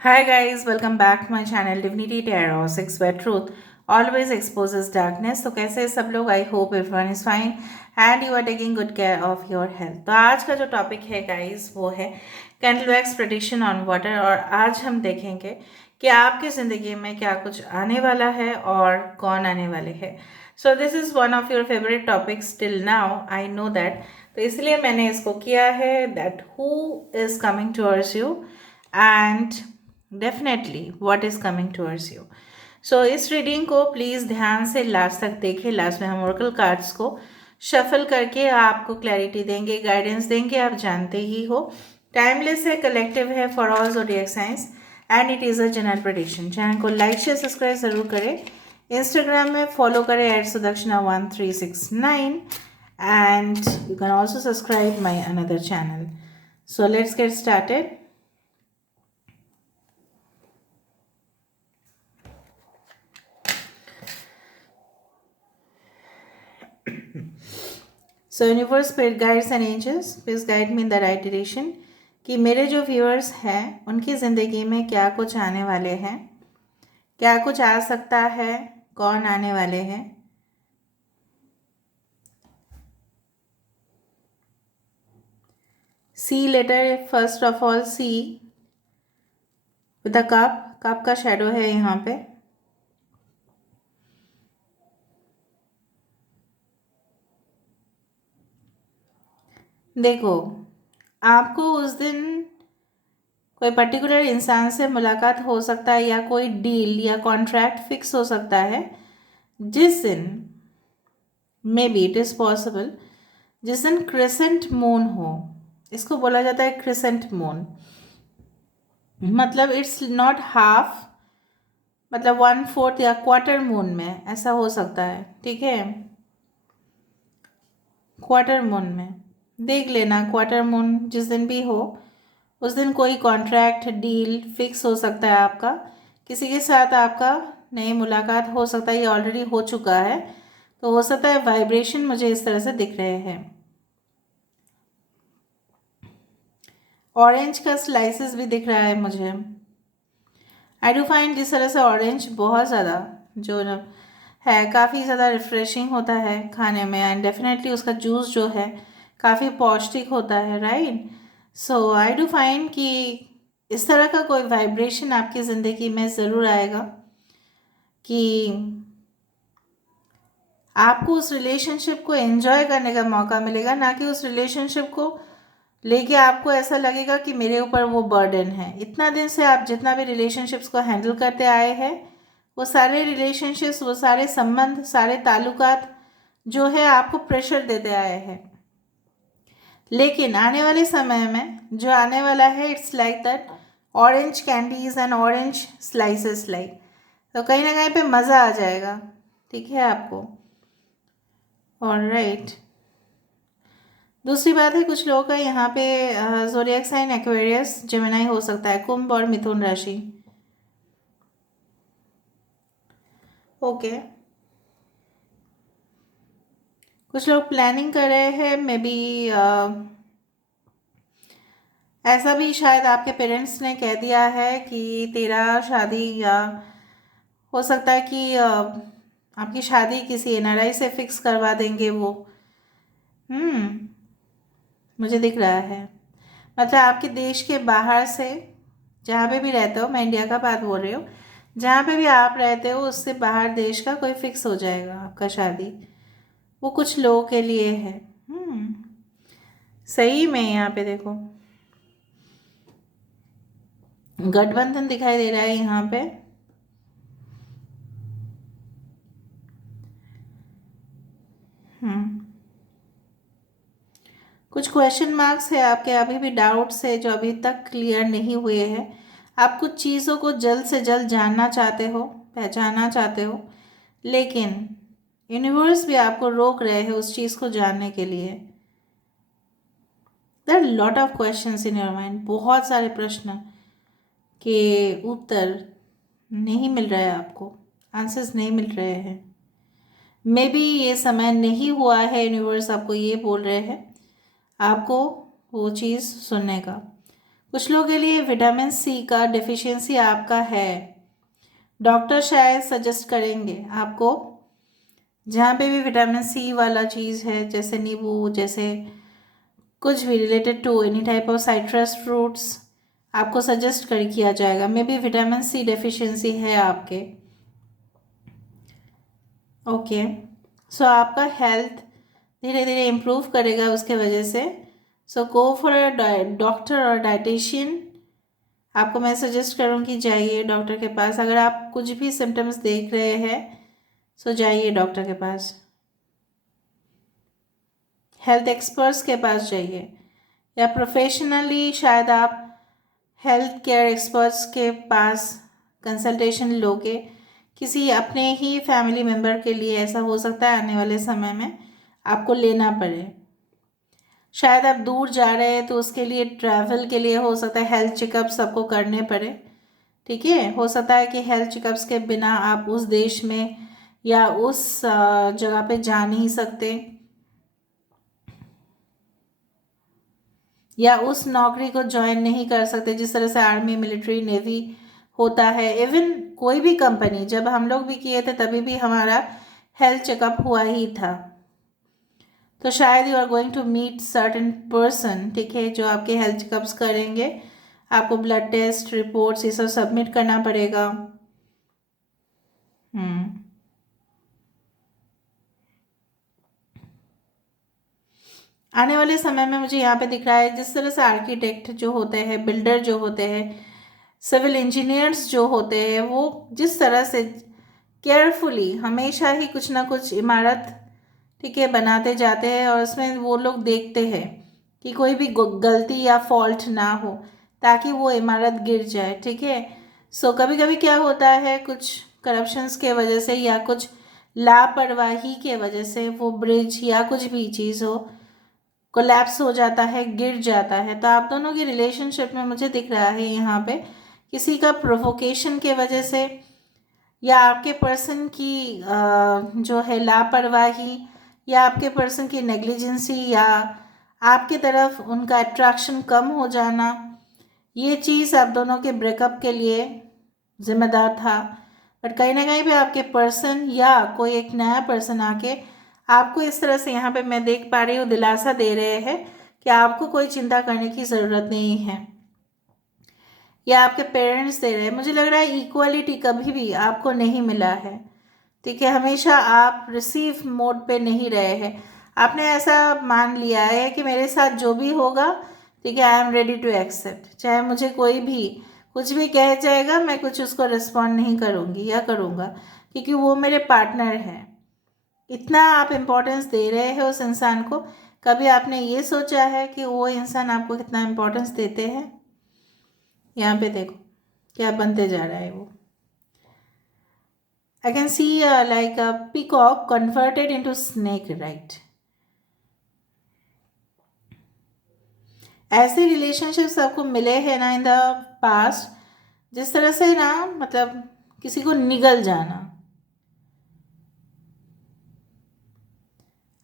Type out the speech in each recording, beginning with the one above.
Hi guys, welcome back to my channel Divinity Tarot 6 where truth always exposes darkness. तो कैसे हैं सब लोग? I hope everyone is fine and you are taking good care of your health. तो आज का जो topic है गाइस वो है candle wax prediction on water. और आज हम देखेंगे कि आपकी ज़िंदगी में क्या कुछ आने वाला है और कौन आने वाले हैं। So this is one of your favourite topics till now, I know that. तो इसलिए मैंने इसको किया है that who is coming towards you and definitely what is coming towards you. So इस रीडिंग को प्लीज़ ध्यान से लास्ट तक देखें। लास्ट में हम ओरेकल कार्ड्स को शफल करके आपको क्लैरिटी देंगे, गाइडेंस देंगे। आप जानते ही हो टाइमलेस है, कलेक्टिव है for all zodiac science and it is a general prediction. Channel को लाइक शेयर सब्सक्राइब ज़रूर करें। इंस्टाग्राम में फॉलो करें @सुदक्षिणा1369 and you can also subscribe my another channel. So let's get started. So universe, spirit guides and angels please guide me in the right direction कि मेरे जो viewers हैं उनकी ज़िंदगी में क्या कुछ आने वाले हैं, क्या कुछ आ सकता है, कौन आने वाले हैं। C letter, first of all see with the cup. Cup का शेडो है यहाँ पे। देखो, आपको उस दिन कोई पर्टिकुलर इंसान से मुलाकात हो सकता है या कोई डील या कॉन्ट्रैक्ट फिक्स हो सकता है जिस दिन, may be it is possible, जिस दिन क्रिसेंट मून हो। इसको बोला जाता है क्रिसेंट मून। मतलब इट्स नॉट हाफ, मतलब 1/4 या क्वार्टर मून में ऐसा हो सकता है। ठीक है, क्वार्टर मून में देख लेना। क्वार्टर मून जिस दिन भी हो उस दिन कोई कॉन्ट्रैक्ट डील फिक्स हो सकता है आपका। किसी के साथ आपका नई मुलाकात हो सकता है, ये ऑलरेडी हो चुका है। तो हो सकता है वाइब्रेशन मुझे इस तरह से दिख रहे हैं। ऑरेंज का स्लाइसेस भी दिख रहा है मुझे। आई डू फाइंड जिस तरह से ऑरेंज बहुत ज़्यादा जो है काफ़ी ज़्यादा रिफ्रेशिंग होता है खाने में, एंड डेफिनेटली उसका जूस जो है काफ़ी पौष्टिक होता है, right. So I do find कि इस तरह का कोई वाइब्रेशन आपकी ज़िंदगी में ज़रूर आएगा कि आपको उस रिलेशनशिप को एंजॉय करने का मौका मिलेगा, ना कि उस रिलेशनशिप को लेके आपको ऐसा लगेगा कि मेरे ऊपर वो बर्डन है। इतना दिन से आप जितना भी रिलेशनशिप्स को हैंडल करते आए हैं, वो सारे रिलेशनशिप्स, वो सारे संबंध, सारे ताल्लुकात जो है आपको प्रेशर देते आए हैं। लेकिन आने वाले समय में जो आने वाला है, it's like that orange candies and orange slices like. तो कहीं ना कहीं पे मज़ा आ जाएगा। ठीक है आपको, ऑलराइट। दूसरी बात है, कुछ लोगों का यहाँ पे ज़ोडिएक साइन एक्वेरियस, जेमिनी हो सकता है, कुंभ और मिथुन राशि। ओके, कुछ लोग प्लानिंग कर रहे हैं, मे बी ऐसा भी शायद आपके पेरेंट्स ने कह दिया है कि तेरा शादी, या हो सकता है कि आपकी शादी किसी एनआरआई से फिक्स करवा देंगे वो। मुझे दिख रहा है, मतलब आपके देश के बाहर से, जहाँ पे भी रहते हो, मैं इंडिया का बात बोल रही हूँ, जहाँ पे भी आप रहते हो उससे बाहर देश का कोई फिक्स हो जाएगा आपका शादी। वो कुछ लोगों के लिए है। सही में यहाँ पे देखो गठबंधन दिखाई दे रहा है यहाँ पे। हम्म कुछ क्वेश्चन मार्क्स है आपके, अभी भी डाउट्स है जो अभी तक क्लियर नहीं हुए हैं। आप कुछ चीज़ों को जल्द से जल्द जानना चाहते हो, पहचानना चाहते हो, लेकिन यूनिवर्स भी आपको रोक रहे हैं उस चीज़ को जानने के लिए। There are lot of questions in your mind, बहुत सारे प्रश्न के उत्तर नहीं मिल रहे हैं आपको, आंसर्स नहीं मिल रहे हैं। मे बी ये समय नहीं हुआ है, यूनिवर्स आपको ये बोल रहे हैं आपको वो चीज़ सुनने का। कुछ लोगों के लिए विटामिन सी का डिफिशियंसी आपका है। डॉक्टर शायद सजेस्ट करेंगे आपको, जहाँ पे भी विटामिन सी वाला चीज़ है, जैसे नींबू, जैसे कुछ भी related to any type of citrus fruits, आपको सजेस्ट कर किया जाएगा। Maybe vitamin C deficiency है आपके। ओके, सो आपका हेल्थ धीरे धीरे इम्प्रूव करेगा उसके वजह से। सो गो फॉर अ डॉक्टर और डाइटिशियन। आपको मैं सजेस्ट करूँगी जाइए डॉक्टर के पास। अगर आप कुछ भी सिम्टम्स देख रहे हैं, सो जाइए डॉक्टर के पास, हेल्थ एक्सपर्ट्स के पास जाइए, या प्रोफेशनली शायद आप हेल्थ केयर एक्सपर्ट्स के पास कंसल्टेशन लोगे। किसी अपने ही फैमिली मेम्बर के लिए ऐसा हो सकता है आने वाले समय में आपको लेना पड़े। शायद आप दूर जा रहे हैं तो उसके लिए, ट्रैवल के लिए हो सकता है हेल्थ चेकअप्स आपको करने पड़े। ठीक है, हो सकता है कि हेल्थ चेकअप्स के बिना आप उस देश में या उस जगह पे जा नहीं सकते, या उस नौकरी को ज्वाइन नहीं कर सकते जिस तरह से आर्मी, मिलिट्री, नेवी होता है। इवन कोई भी कंपनी, जब हम लोग भी किए थे तभी भी हमारा हेल्थ चेकअप हुआ ही था। तो शायद you are going to meet certain person, ठीक है, जो आपके हेल्थ चेकअप्स करेंगे। आपको ब्लड टेस्ट रिपोर्ट्स ये सब सबमिट करना पड़ेगा। आने वाले समय में मुझे यहाँ पे दिख रहा है, जिस तरह से आर्किटेक्ट जो होते हैं, बिल्डर जो होते हैं, सिविल इंजीनियर्स जो होते हैं, वो जिस तरह से केयरफुली हमेशा ही कुछ ना कुछ इमारत, ठीक है, बनाते जाते हैं, और उसमें वो लोग देखते हैं कि कोई भी गलती या फॉल्ट ना हो, ताकि वो इमारत गिर जाए। ठीक है, सो कभी कभी क्या होता है, कुछ करप्शंस के वजह से या कुछ लापरवाही के वजह से वो ब्रिज या कुछ भी चीज़ हो, कोलैप्स हो जाता है, गिर जाता है। तो आप दोनों की रिलेशनशिप में मुझे दिख रहा है यहाँ पे किसी का प्रोवोकेशन के वजह से, या आपके पर्सन की जो है लापरवाही, या आपके पर्सन की नेग्लिजेंसी, या आपके तरफ उनका अट्रैक्शन कम हो जाना, ये चीज़ आप दोनों के ब्रेकअप के लिए जिम्मेदार था। बट कहीं ना कहीं पे आपके पर्सन या कोई एक नया पर्सन आके आपको इस तरह से, यहाँ पे मैं देख पा रही हूँ, दिलासा दे रहे हैं कि आपको कोई चिंता करने की ज़रूरत नहीं है, या आपके पेरेंट्स दे रहे हैं। मुझे लग रहा है इक्वलिटी कभी भी आपको नहीं मिला है। ठीक है, हमेशा आप रिसीव मोड पे नहीं रहे हैं। आपने ऐसा मान लिया है कि मेरे साथ जो भी होगा, ठीक है, I am ready to accept, चाहे मुझे कोई भी कुछ भी कह जाएगा, मैं कुछ उसको रिस्पॉन्ड नहीं करूँगी या करूँगा, क्योंकि वो मेरे पार्टनर हैं। इतना आप इम्पोर्टेंस दे रहे हैं उस इंसान को। कभी आपने ये सोचा है कि वो इंसान आपको कितना इम्पोर्टेंस देते हैं? यहाँ पे देखो क्या बनते जा रहा है वो। I can see like a peacock converted into snake, right? ऐसे रिलेशनशिप्स आपको मिले हैं ना इन द पास्ट, जिस तरह से ना, मतलब किसी को निगल जाना,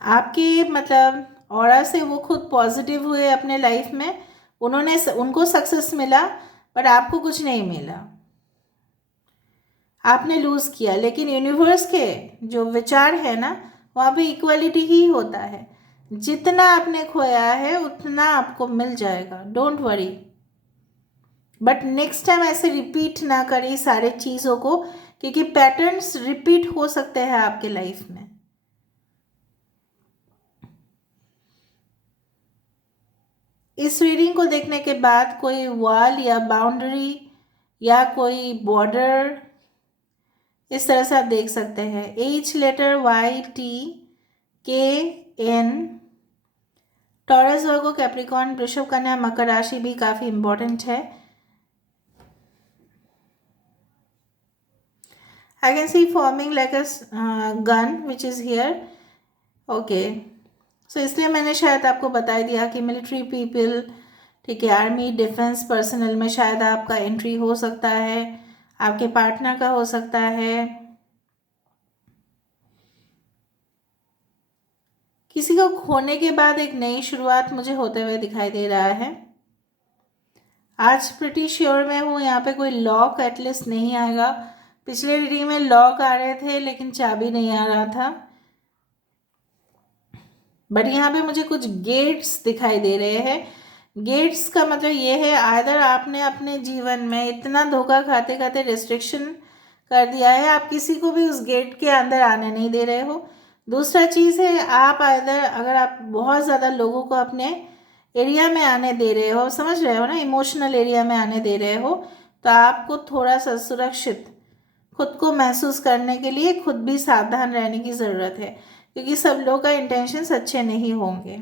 आपके मतलब ऑरा से वो खुद पॉजिटिव हुए अपने लाइफ में, उनको सक्सेस मिला, बट आपको कुछ नहीं मिला, आपने लूज़ किया। लेकिन यूनिवर्स के जो विचार है ना, वहाँ पे इक्वलिटी ही होता है। जितना आपने खोया है उतना आपको मिल जाएगा, don't worry. But next time ऐसे रिपीट ना करें सारे चीज़ों को, क्योंकि पैटर्न्स रिपीट हो सकते हैं आपके लाइफ में। इस रीडिंग को देखने के बाद कोई वॉल या बाउंड्री या कोई बॉर्डर इस तरह से आप देख सकते हैं। एच लेटर, वाई टी के एन, टॉरस, वर्गो, कैप्रिकॉर्न, वृषभ, कन्या, मकर राशि भी काफ़ी इंपॉर्टेंट है। I can see forming like a gun which is here. Okay. So इसलिए मैंने शायद आपको बता दिया कि मिलिट्री पीपल, ठीक है, आर्मी, डिफेंस पर्सनल में शायद आपका एंट्री हो सकता है, आपके पार्टनर का हो सकता है, किसी को खोने के बाद एक नई शुरुआत मुझे होते हुए दिखाई दे रहा है। आज प्रिटी श्योर मैं हूँ यहाँ पे कोई लॉक एटलीस्ट नहीं आएगा। पिछले रीडिंग में लॉक आ रहे थे लेकिन चाबी नहीं आ रहा था, बट यहाँ पे मुझे कुछ गेट्स दिखाई दे रहे हैं। गेट्स का मतलब ये है आइदर आपने अपने जीवन में इतना धोखा खाते खाते रिस्ट्रिक्शन कर दिया है, आप किसी को भी उस गेट के अंदर आने नहीं दे रहे हो। दूसरा चीज़ है आप आइदर अगर आप बहुत ज़्यादा लोगों को अपने एरिया में आने दे रहे हो, समझ रहे हो ना, इमोशनल एरिया में आने दे रहे हो, तो आपको थोड़ा सा सुरक्षित खुद को महसूस करने के लिए खुद भी सावधान रहने की ज़रूरत है, क्योंकि सब लोग का इंटेंशंस अच्छे नहीं होंगे।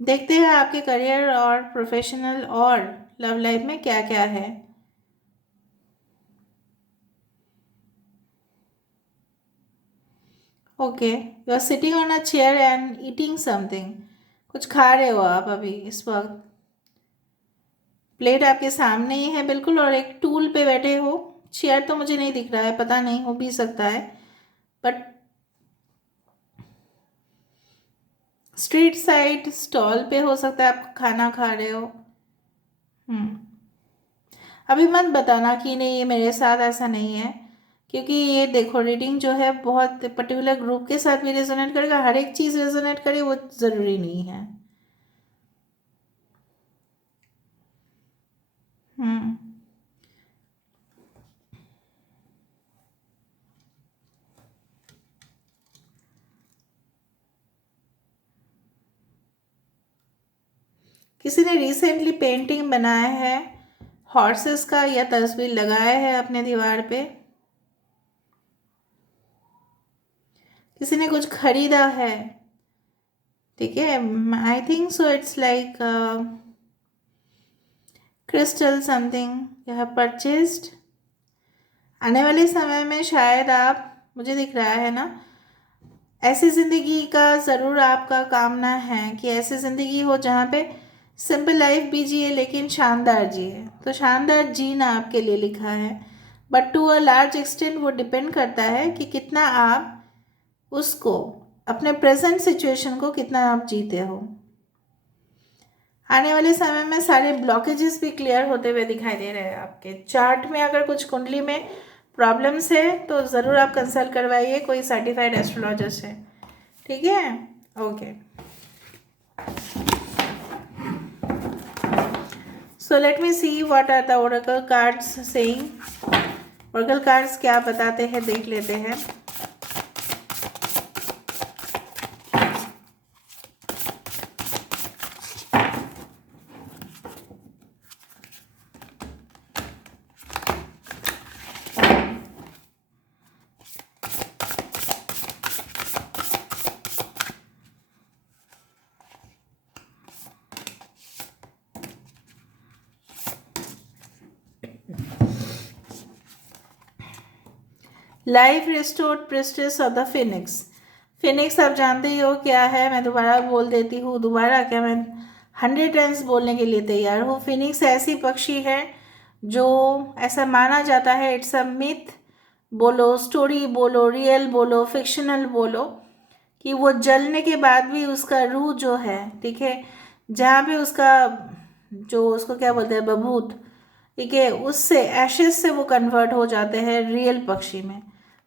देखते हैं आपके करियर और प्रोफेशनल और लव लाइफ में क्या क्या है। Okay, you are sitting on a chair and eating something. कुछ खा रहे हो आप अभी इस वक्त। प्लेट आपके सामने ही है बिल्कुल, और एक टूल पे बैठे हो। चेयर तो मुझे नहीं दिख रहा है, पता नहीं, हो भी सकता है, बट स्ट्रीट साइड स्टॉल पे हो सकता है आप खाना खा रहे हो। हम्म अभी मत बताना कि नहीं ये मेरे साथ ऐसा नहीं है, क्योंकि ये देखो रीडिंग जो है बहुत पर्टिकुलर ग्रुप के साथ भी रेजोनेट करेगा, हर एक चीज़ रेजोनेट करे वो ज़रूरी नहीं है। हम्म किसी ने रिसेंटली पेंटिंग बनाया है हॉर्सेस का, या तस्वीर लगाया है अपने दीवार पे। किसी ने कुछ खरीदा है, ठीक है। I think so it's like crystal something you have purchased. आने वाले समय में शायद आप, मुझे दिख रहा है ना, ऐसी ज़िंदगी का ज़रूर आपका कामना है कि ऐसी ज़िंदगी हो जहाँ पे सिंपल लाइफ भी जिए लेकिन शानदार जिए। तो शानदार जीना आपके लिए लिखा है, but to a large extent वो डिपेंड करता है कि कितना आप उसको, अपने प्रेजेंट सिचुएशन को कितना आप जीते हो। आने वाले समय में सारे ब्लॉकेजेस भी क्लियर होते हुए दिखाई दे रहे हैं आपके चार्ट में। अगर कुछ कुंडली में प्रॉब्लम्स है तो ज़रूर आप कंसल्ट करवाइए कोई सर्टिफाइड एस्ट्रोलॉजर से, ठीक है। Okay, so let me see what are the oracle cards saying. Oracle cards क्या बताते हैं देख लेते हैं। Life restored priestess of the phoenix. Phoenix आप जानते ही हो क्या है, मैं दोबारा बोल देती हूँ। दोबारा क्या, मैं 100 टाइम्स बोलने के लिए तैयार हूँ। फिनिक्स ऐसी पक्षी है जो ऐसा माना जाता है, इट्स अ मिथ बोलो, स्टोरी बोलो, रियल बोलो, फिक्शनल बोलो, कि वो जलने के बाद भी उसका रूह जो है, ठीक है, जहाँ पे उसका जो, उसको क्या बोलते हैं, बभूत, ठीक है, उससे एशेस से वो कन्वर्ट हो जाते हैं रियल पक्षी में।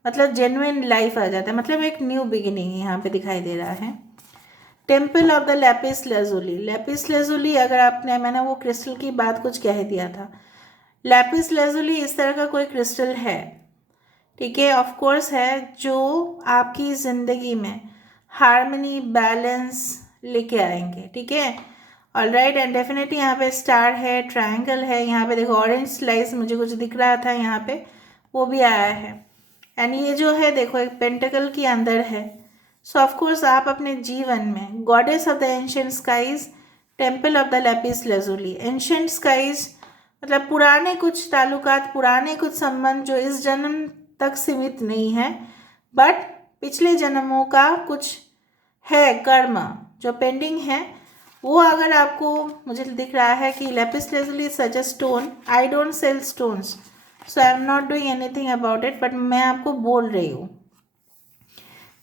मतलब जेन्युइन लाइफ आ जाता है, मतलब एक न्यू बिगिनिंग यहाँ पे दिखाई दे रहा है। Temple of the lapis lazuli. Lapis lazuli, अगर आपने, मैंने वो क्रिस्टल की बात कुछ कह दिया था, लैपिस लेजुली इस तरह का कोई क्रिस्टल है, ठीक है, ऑफ कोर्स है, जो आपकी ज़िंदगी में हार्मनी बैलेंस लेके आएंगे, ठीक है। ऑल राइट, एंड डेफिनेटली यहाँ पे स्टार है, ट्रायंगल है, यहाँ पे देखो ऑरेंज स्लाइस मुझे कुछ दिख रहा था यहाँ पे, वो भी आया है। एंड ये जो है देखो एक पेंटिकल के अंदर है। सो ऑफ कोर्स आप अपने जीवन में goddess of the ancient skies, temple of the lapis lazuli. Ancient skies मतलब पुराने कुछ ताल्लुकात, पुराने कुछ संबंध जो इस जन्म तक सीमित नहीं है, बट पिछले जन्मों का कुछ है कर्म जो पेंडिंग है, वो अगर आपको, मुझे दिख रहा है कि Lapis lazuli such a stone, I don't sell stones so I am not doing anything about it, but मैं आपको बोल रही हूँ,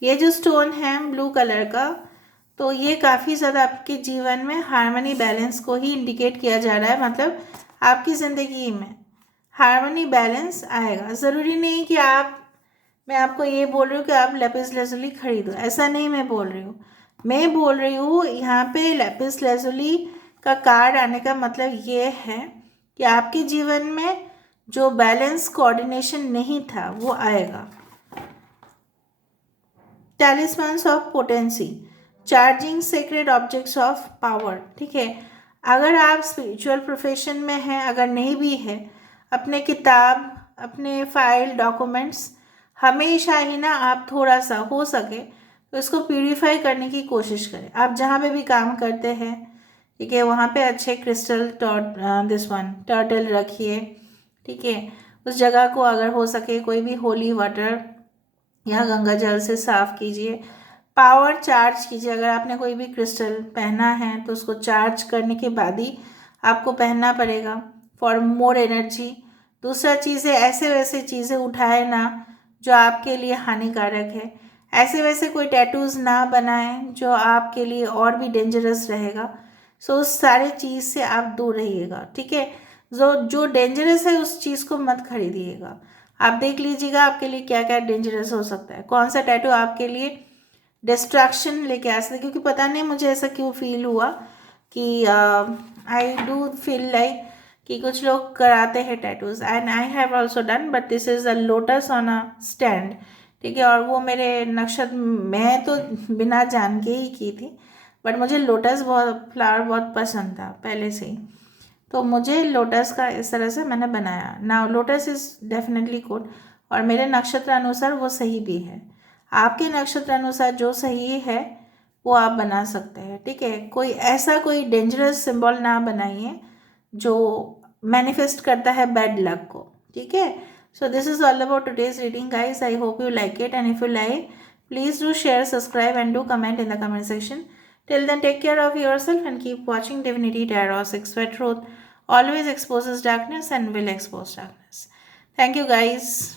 ये जो स्टोन है ब्लू कलर का, तो ये काफ़ी ज़्यादा आपके जीवन में हार्मनी बैलेंस को ही इंडिकेट किया जा रहा है, मतलब आपकी ज़िंदगी में हार्मनी बैलेंस आएगा। ज़रूरी नहीं कि मैं आपको ये बोल रही हूँ कि आप लेपिस लेजुली खरीदो, ऐसा नहीं मैं बोल रही हूँ। मैं बोल रही हूँ यहाँ पे लेपिस लेजुली का कार्ड आने का मतलब ये है कि आपके जीवन में जो बैलेंस कोऑर्डिनेशन नहीं था वो आएगा। Talismans of potency, charging sacred objects of power. ठीक है, अगर आप स्पिरिचुअल प्रोफेशन में हैं, अगर नहीं भी है, अपने किताब, अपने फाइल, डॉक्यूमेंट्स हमेशा ही ना आप थोड़ा सा हो सके तो इसको प्यूरिफाई करने की कोशिश करें। आप जहाँ पे भी काम करते हैं, ठीक है, वहाँ पे अच्छे क्रिस्टल दिस वन टर्टल रखिए। ठीक है, उस जगह को अगर हो सके कोई भी होली वाटर या गंगा जल से साफ कीजिए। पावर चार्ज कीजिए, अगर आपने कोई भी क्रिस्टल पहना है तो उसको चार्ज करने के बाद ही आपको पहनना पड़ेगा फॉर मोर एनर्जी। दूसरा चीज़ है, ऐसे वैसे चीज़ें उठाए ना जो आपके लिए हानिकारक है। ऐसे वैसे कोई टैटूज़ ना बनाएं जो आपके लिए और भी डेंजरस रहेगा। सो उस सारे चीज़ से आप दूर रहिएगा। ठीक है, जो जो डेंजरस है उस चीज़ को मत खरीदिएगा। आप देख लीजिएगा आपके लिए क्या क्या डेंजरस हो सकता है, कौन सा टैटू आपके लिए डिस्ट्रैक्शन लेके आ सकता है। क्योंकि पता नहीं मुझे ऐसा क्यों फील हुआ कि आई डू फील लाइक कि कुछ लोग कराते हैं tattoos, and I have also done, but this is a lotus on a stand. ठीक है, और वो मेरे नक्षत्र, मैं तो बिना जान के ही की थी, बट मुझे लोटस बहुत फ्लावर बहुत पसंद था पहले से ही, तो मुझे लोटस का इस तरह से मैंने बनाया। Now lotus is definitely good, और मेरे नक्षत्र अनुसार वो सही भी है। आपके नक्षत्र अनुसार जो सही है वो आप बना सकते हैं। ठीक है, कोई ऐसा कोई डेंजरस सिंबल ना बनाइए जो मैनिफेस्ट करता है बैड लक को। ठीक है, सो this is all about today's reading guys. I hope you like it, and if you like, please do share, subscribe and do comment in the comment section. Till then, take care of yourself and keep watching Divinity Tarot 6 where truth always exposes darkness and will expose darkness. Thank you guys.